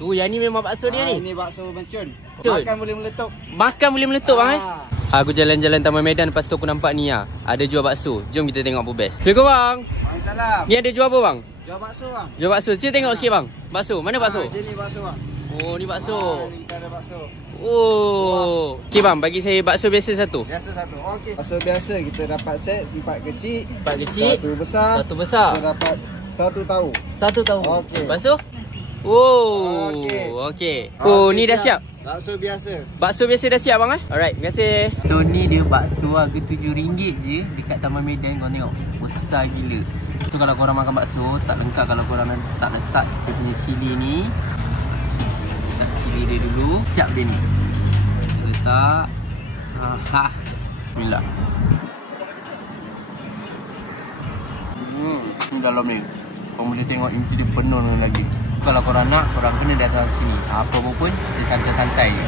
Tu yang ni memang bakso dia ni. Ini bakso mencun. Cun. Makan boleh meletup. Makan boleh meletup bang Aku jalan-jalan Taman Medan, lepas tu aku nampak ni ada jual bakso. Jom kita tengok apa best. Assalamualaikum bang. Waalaikumsalam. Ni ada jual apa bang? Jual bakso bang. Jual bakso. Cik tengok sikit bang. Bakso. Mana bakso? Ini bakso bang. Oh ni bakso. Ni kita ada bakso. Oh. Okey bang, bagi saya bakso biasa satu. Biasa satu. Okey. Bakso biasa kita dapat set 4 kecil. 4 kecil. Satu besar. Satu besar. Kita dapat satu tahu. Satu tahu. Okey. Lepas tu? Oh. Okey. Oh ni dah siap. Bakso biasa. Bakso biasa dah siap bang Alright, terima kasih. So ni dia bakso harga RM7 je dekat Taman Medan. Korang tengok, besar gila. So kalau korang makan bakso, tak lengkap kalau korang tak letak dia punya cili ni. Letak cili dia dulu. Siap dia ni. Letak. Bismillah. Ni dalam ni. Korang boleh tengok inti dia penuh lagi. Kalau korang nak, korang kena datang sini. Apa pun dia santai-santai je.